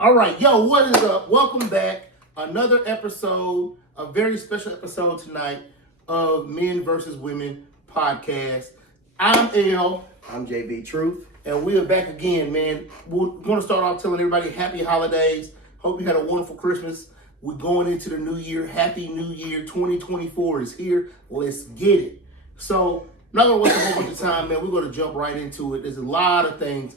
All right, yo, what is up? Welcome back. Another episode, a very special episode tonight of Men versus Women podcast. I'm L. I'm JB Truth. And we are back again, man. We want to start off telling everybody happy holidays. Hope you had a wonderful Christmas. We're going into the new year. Happy New Year. 2024 is here. Let's get it. So, not going to waste a whole bunch of time, man. We're going to jump right into it. There's a lot of things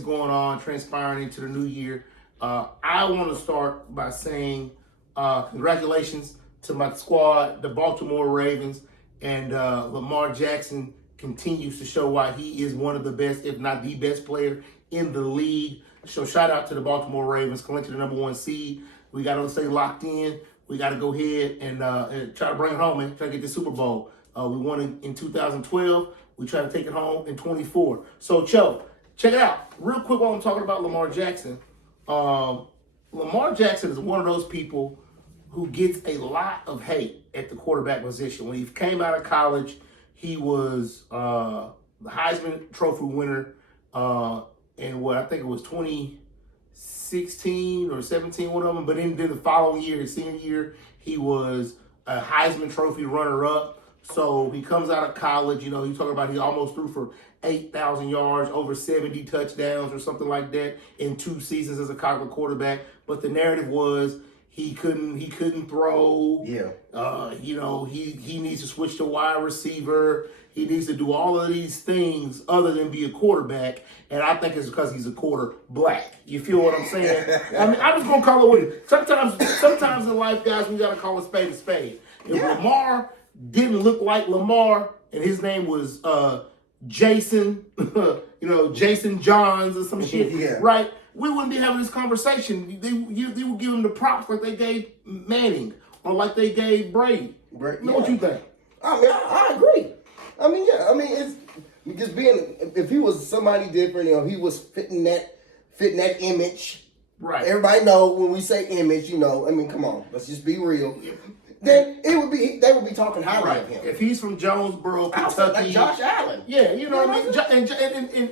going on, transpiring into the new year. I want to start by saying congratulations to my squad, the Baltimore Ravens, and Lamar Jackson continues to show why he is one of the best, if not the best player in the league. So shout out to the Baltimore Ravens, going to the number one seed. We got to stay locked in. We got to go ahead and try to bring it home, man. Try to get the Super Bowl. We won in 2012. We try to take it home in 24. So, Cho, check it out. Real quick while I'm talking about Lamar Jackson. Lamar Jackson is one of those people who gets a lot of hate at the quarterback position. When he came out of college, he was the Heisman Trophy winner in what I think it was 2016 or 17, one of them. But then the following year, his senior year, he was a Heisman Trophy runner-up. So he comes out of college, you talking about he almost threw for 8,000 yards, over 70 touchdowns or something like that in 2 seasons as a college quarterback. But the narrative was he couldn't throw. Yeah. He needs to switch to wide receiver. He needs to do all of these things other than be a quarterback. And I think it's because he's a quarter black. You feel what I'm saying? I mean, I'm just gonna call it what it is. Sometimes in life, guys, we gotta call a spade a spade. If Lamar didn't look like Lamar and his name was Jason, Jason Johns or some shit, right? We wouldn't be having this conversation. They would give him the props like they gave Manning or like they gave Brady. Right. What you think? I mean, I agree. I mean, yeah. I mean, it's just if he was somebody different, he was fitting that image. Right. Everybody know when we say image, I mean, come on, let's just be real. Then they would be talking highly of him. If he's from Jonesboro, Kentucky, like Josh Allen. Yeah, what I mean?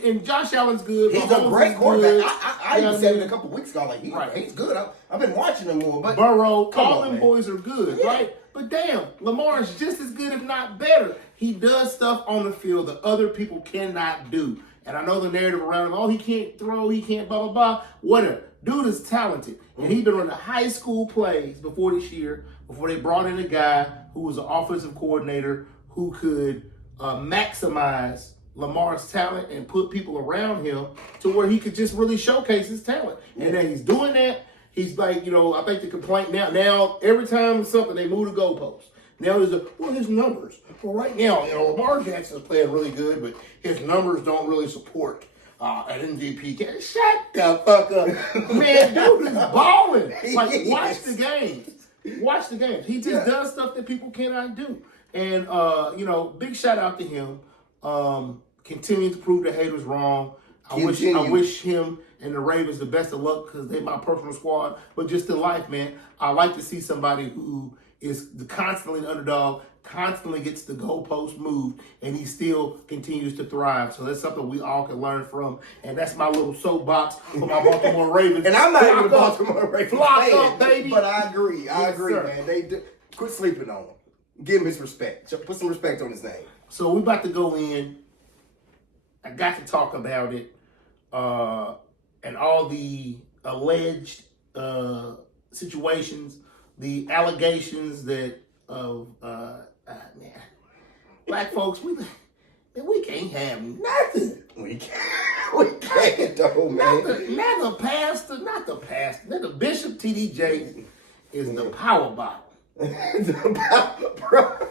And Josh Allen's good. He's a great quarterback. I even said it a couple weeks ago, he's good. I've been watching him more. But Burrow, all them boys are good, right? But damn, Lamar is just as good, if not better. He does stuff on the field that other people cannot do. And I know the narrative around him, he can't throw, he can't blah, blah, blah, whatever. Dude is talented. And he's been running high school plays before this year, before they brought in a guy who was an offensive coordinator who could maximize Lamar's talent and put people around him to where he could just really showcase his talent. And then he's doing that. He's like, I think the complaint now every time something, they move the goalposts. Now there's his numbers. Well, right now, Lamar Jackson is playing really good, but his numbers don't really support an MVP. Shut the fuck up. Man, dude is balling. Like, watch the games. Watch the games. He just does stuff that people cannot do. And, big shout out to him. Continuing to prove the haters wrong. I wish him and the Ravens the best of luck because they're my personal squad. But just in life, man, I like to see somebody who is constantly the underdog, constantly gets the goalpost moved, and he still continues to thrive. So that's something we all can learn from. And that's my little soapbox for my Baltimore Ravens. And I'm not even a Baltimore Ravens fan, up, baby. But I agree. I agree, sir. Man. They quit sleeping on him. Give him his respect. Put some respect on his name. So we about to go in. I got to talk about it. And all the alleged situations, the allegations that black folks, we can't have nothing. We can't though, man. Not the pastor, the Bishop TDJ is the power bottle. Bro,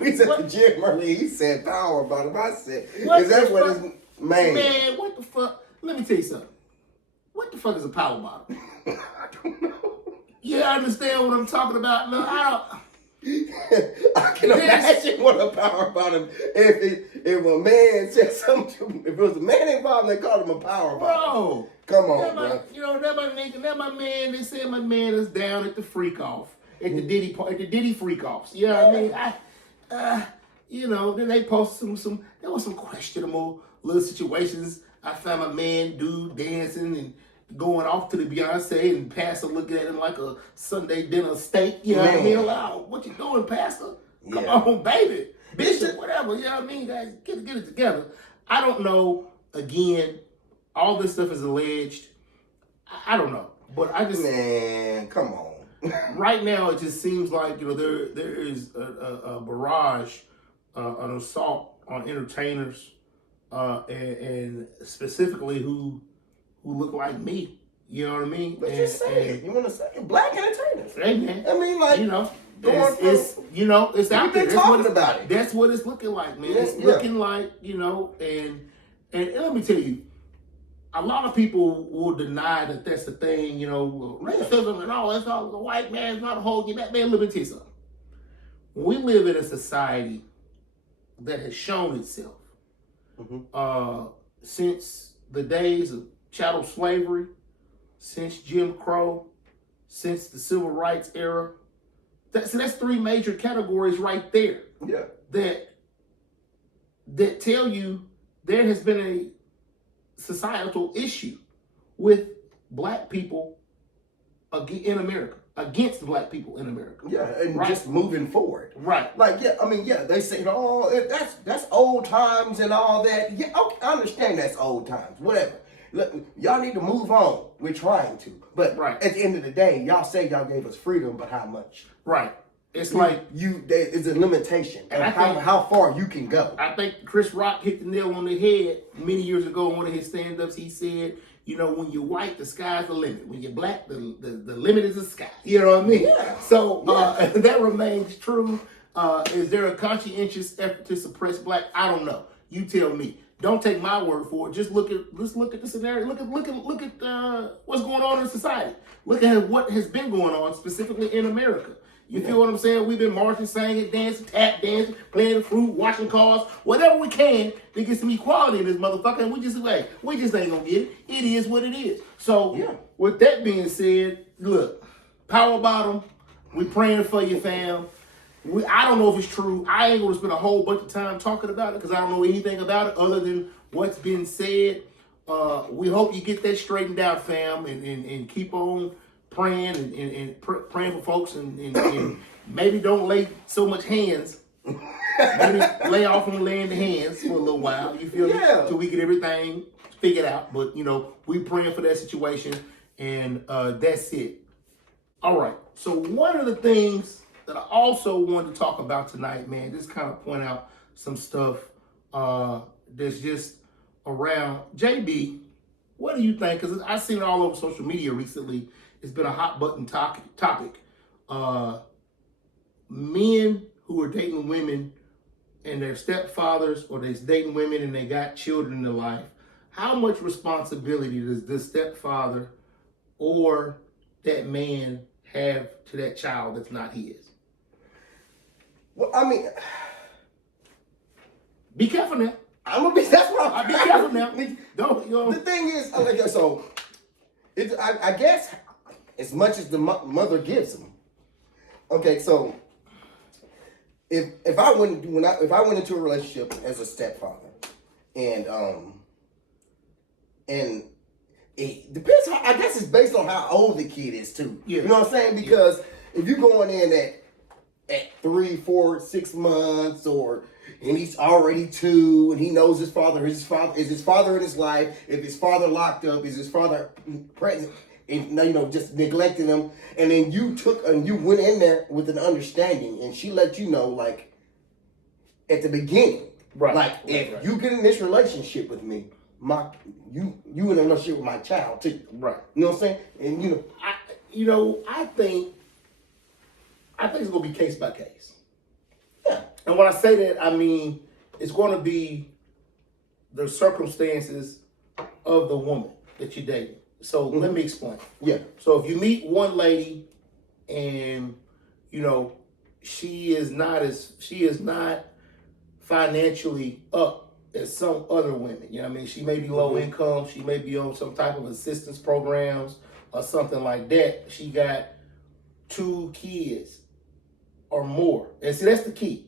we said the gym earlier, he said power bottle. I said, is that what his man? Man, what the fuck? Let me tell you something. What the fuck is a power bottle? I don't know. You understand what I'm talking about? No, I can imagine what a power bottom. If a man said something to him, if it was a man involved, they called him a power bottom. Bro, come on, bro. That my man. They said my man is down at the freak off, at the Diddy freak offs. You know what I mean? Then they posted some. There was some questionable little situations. I found my man dude dancing and going off to the Beyonce and pastor looking at him like a Sunday dinner steak. You know what I mean? Like, oh, what you doing, pastor? Come on, baby. Bishop, whatever. You know what I mean? Guys, get it together. I don't know. Again, all this stuff is alleged. I don't know. But I just... Man, come on. Right now, it just seems like, there is a barrage, an assault on entertainers, and specifically who look like me. You know what I mean? But just say it. You want to say it? Black entertainers. Hey, man. I mean, like, it's out there. We've been talking about it. That's what it's looking like, man. It's looking like, and let me tell you, a lot of people will deny that that's the thing, racism and all. That's all the white man's not holding you back. Man, let me tell you something. We live in a society that has shown itself since the days of chattel slavery, since Jim Crow, since the civil rights era. That's 3 major categories right there. Yeah. That tell you there has been a societal issue with black people in America, against black people in America. Yeah, and just moving forward. Right. Like, they say, that's old times and all that. Yeah, okay, I understand that's old times, whatever. Look, y'all need to move on. We're trying to. But at the end of the day, y'all say y'all gave us freedom, but how much? Right. It's like there is a limitation and how far you can go. I think Chris Rock hit the nail on the head many years ago in one of his stand-ups. He said, when you're white, the sky's the limit. When you're black, the limit is the sky. You know what I mean? Yeah. So that remains true. Is there a conscientious effort to suppress black? I don't know. You tell me. Don't take my word for it. Just look at the scenario. Look at what's going on in society. Look at what has been going on specifically in America. You feel what I'm saying? We've been marching, singing, dancing, tap dancing, playing the fruit, washing cars, whatever we can to get some equality in this motherfucker. And we just ain't gonna get it. It is what it is. So with that being said, look, power bottom, we praying for you, fam. I don't know if it's true. I ain't gonna spend a whole bunch of time talking about it because I don't know anything about it other than what's been said. We hope you get that straightened out, fam, and keep on praying and praying for folks and maybe don't lay so much hands. Maybe lay off on laying the hands for a little while. You feel me? Till we get everything figured out. But we praying for that situation, and that's it. All right. So one of the things that I also wanted to talk about tonight, man, just kind of point out some stuff that's just around. JB, what do you think? Because I've seen it all over social media recently. It's been a hot button topic. Men who are dating women and their stepfathers, or they're dating women and they got children in their life. How much responsibility does this stepfather or that man have to that child that's not his? Well, I mean, be careful now. I'm gonna be. That's what I'm. Be careful now. Don't. The thing is, so I guess as much as the mother gives them. Okay, so if I went into a relationship as a stepfather, and it depends. I guess it's based on how old the kid is too. Yeah. You know what I'm saying? Because if you're going in at 3, 4, 6 months, and he's already 2, and he knows his father is his father in his life. If his father locked up, is his father present, and just neglecting him. And then you went in there with an understanding, and she let you know, like, at the beginning, if you get in this relationship with me, you in a relationship with my child too. Right. You know what I'm saying? And I think it's gonna be case by case. Yeah. And when I say that, I mean it's gonna be the circumstances of the woman that you're dating. So let me explain. Yeah. So if you meet one lady and she is not financially up as some other women. You know what I mean? She may be low income, she may be on some type of assistance programs or something like that. She got 2 kids or more. And see, that's the key.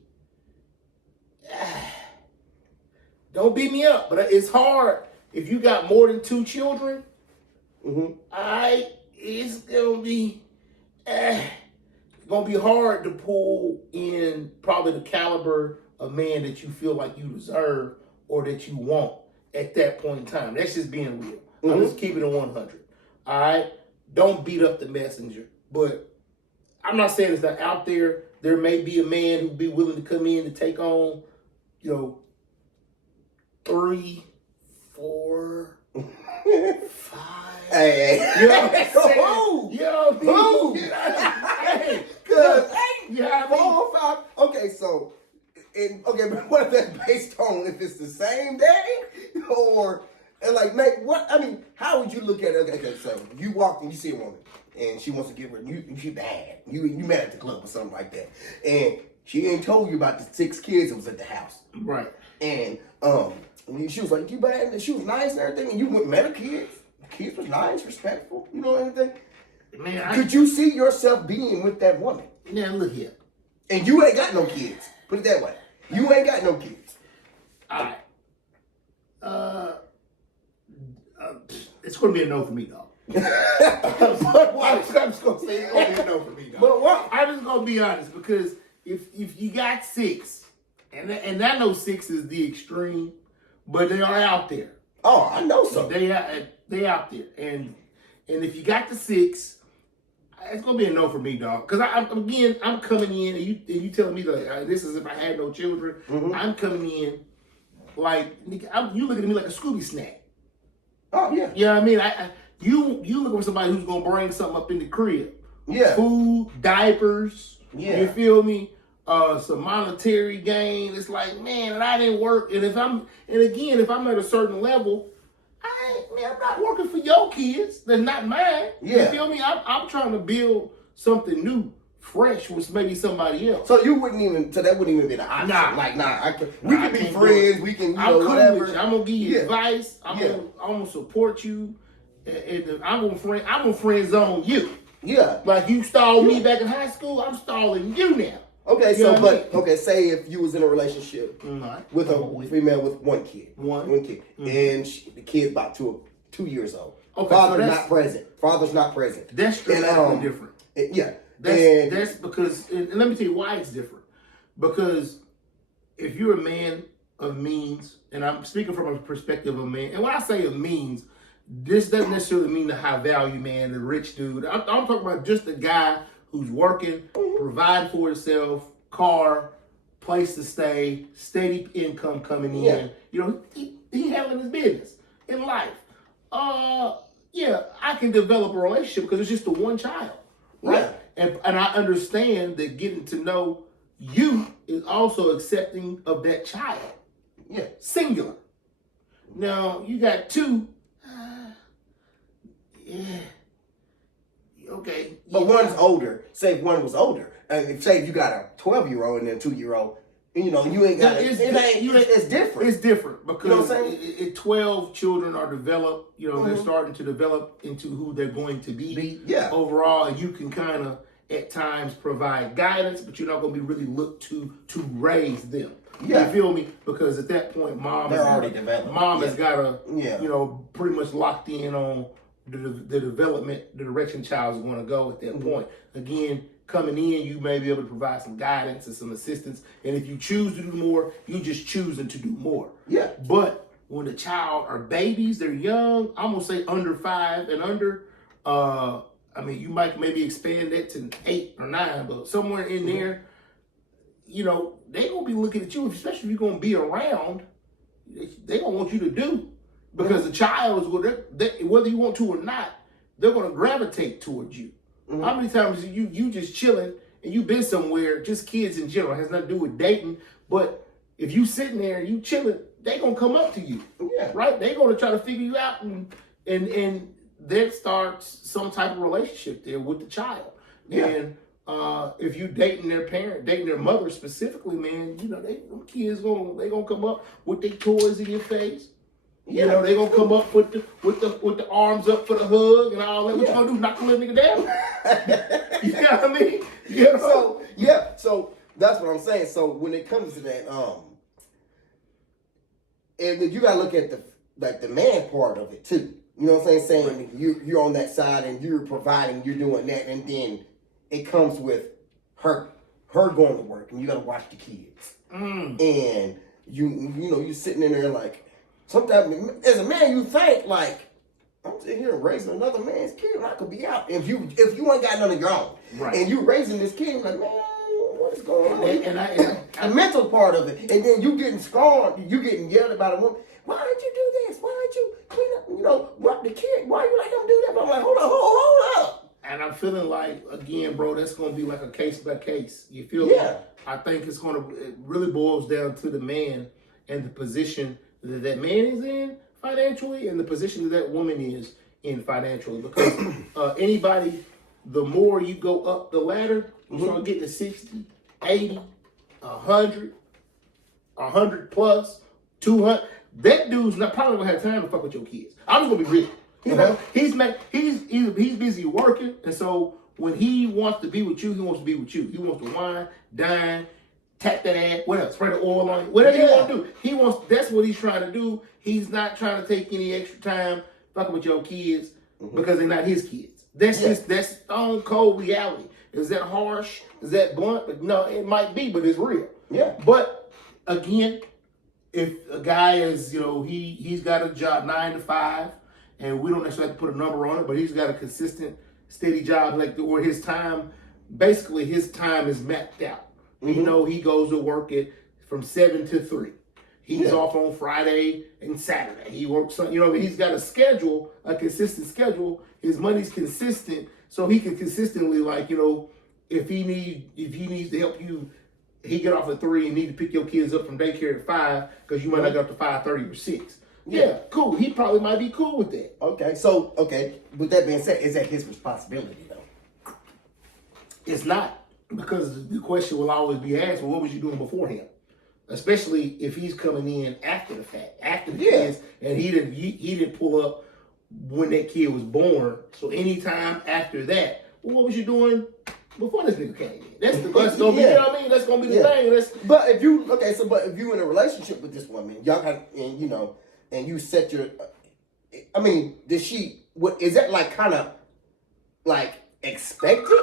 Don't beat me up, but it's hard if you got more than 2 children it's gonna be hard to pull in probably the caliber of man that you feel like you deserve or that you want at that point in time. That's just being real. I'm just keeping it 100. All right, don't beat up the messenger. But I'm not saying it's not out there. There may be a man who'd be willing to come in and take on, 3, 4, 5. Hey, you know what I'm saying? You know what I mean? Cause 4 or 5. Okay, so, but what if that's based on if it's the same day or and like how would you look at it? Okay, so you walk and you see a woman and she wants to give her you bad. You met at the club or something like that, and she ain't told you about the 6 kids that was at the house, right? And she was like, you bad, and she was nice and everything, and you went and met her kids. The kids was nice, respectful, everything. Man, could you see yourself being with that woman? Now look here, and you ain't got no kids. Put it that way. You ain't got no kids. All right. It's going to be a no for me, dog. I'm just going to say it's going to be a no for me, dog. But what? I'm just going to be honest, because if you got 6, and I know 6 is the extreme, but they are out there. Oh, I know so. They out there, and if you got the 6, it's gonna be a no for me, dog. Because I'm coming in, and you telling me that this is if I had no children. I'm coming in like you looking at me like a Scooby snack. Oh yeah. You know what I mean? You looking for somebody who's gonna bring something up in the crib. Yeah. Food, diapers. Yeah. You feel me? Some monetary gain. It's like, man, and I didn't work. And if I'm at a certain level, I'm not working for your kids. They're not mine. Yeah. You feel me? I'm trying to build something new, fresh with maybe somebody else. So that wouldn't even be the option. Nah. We can be friends. We can, I'm cool whatever. with you. I'm gonna give you advice. I'm gonna support you. And I'm gonna friend zone you. Yeah. Like you stalled me back in high school, I'm stalling you now. Okay, say if you was in a relationship with a female with one kid, and the kid about 2 years old. Okay, Father's not present. That's dramatically different. That's because, and let me tell you why it's different. Because if you're a man of means, and I'm speaking from a perspective of a man, and when I say of means, this doesn't necessarily mean the high value man, the rich dude. I'm talking about just the guy who's working, providing for himself, car, place to stay, steady income coming in. He handling his business in life. I can develop a relationship because it's just the one child, right? Yeah. And I understand that getting to know you is also accepting of that child. Yeah, singular. Now you got 2. Okay. But one's older. Say if one was older. Say if you got a 12-year-old and then a 2-year-old, you ain't got it's different. It's different because you know what I'm saying? 12 children are developed. They're starting to develop into who they're going to be. Overall, and you can kind of at times provide guidance, but you're not going to be really looked to raise them. Yeah. You feel me? Because at that point, mom has got a pretty much locked in on the development, the direction child's going to go at that point. Again, coming in, you may be able to provide some guidance and some assistance. And if you choose to do more, you just choosing to do more. Yeah. But when the child are babies, they're young, I'm going to say under 5 and under, you might maybe expand that to 8 or 9, but somewhere in there, they going to be looking at you, especially if you're going to be around, they going to want you to do. Because the child is, whether you want to or not, they're going to gravitate towards you. How many times you just chilling and you've been somewhere, just kids in general, it has nothing to do with dating, but if you sitting there and you chilling, they going to come up to you, right? They going to try to figure you out and then starts some type of relationship there with the child. Yeah. And if you dating their parent, dating their mother specifically, man, them kids they gonna come up with their toys in your face. Yeah. They gonna come up with the arms up for the hug and all that. What you gonna do? Knock the little nigga down? You know what I mean? So that's what I'm saying. So when it comes to that, and you gotta look at the man part of it too. You know what I'm saying? You're on that side and you're providing, you're doing that, and then it comes with her going to work and you gotta watch the kids. And you're sitting in there like, sometimes as a man you think like, I'm sitting here raising another man's kid and I could be out. If you ain't got none of your own, right, and you raising this kid, like, man, what is going on? And the mental part of it, and then you getting scorned, you getting yelled about a woman. Why did you do this? Why did you clean up? What the kid? Why you let him do that? But I'm like, hold up. And I'm feeling like, again, bro, that's gonna be like a case by case. You feel me? I think it really boils down to the man and the position that man is in financially and the position that woman is in financially. Because anybody, the more you go up the ladder, you start getting to 60, 80, 100, 100 plus, 200. That dude's not probably gonna have time to fuck with your kids. I'm just gonna be real. He's busy working, and so when he wants to be with you, he wants to be with you. He wants to wine, dine, tap that ass, what else? Spray the oil on it, whatever he want to do. That's what he's trying to do. He's not trying to take any extra time fucking with your kids because they're not his kids. That's stone cold reality. Is that harsh? Is that blunt? No, it might be, but it's real. Yeah. But again, if a guy is, he's got a job 9 to 5, and we don't necessarily have to put a number on it, but he's got a consistent, steady job, or his time is mapped out. He goes to work from 7 to 3. He's off on Friday and Saturday. He works, he's got a schedule, a consistent schedule. His money's consistent, so he can consistently, if he needs to help you, he get off at 3 and need to pick your kids up from daycare at 5 because you might not get up to 5:30 or 6. Yeah, cool. He probably might be cool with that. Okay. With that being said, is that his responsibility though? It's not, because the question will always be asked, well, what was you doing beforehand? Especially if he's coming in after the fact, after the kids, and he didn't pull up when that kid was born. So anytime after that, well, what was you doing before this nigga came in? That's gonna be, you know what I mean? That's gonna be the thing. But if you in a relationship with this woman, y'all got, and you set your, is that like kind of like expected,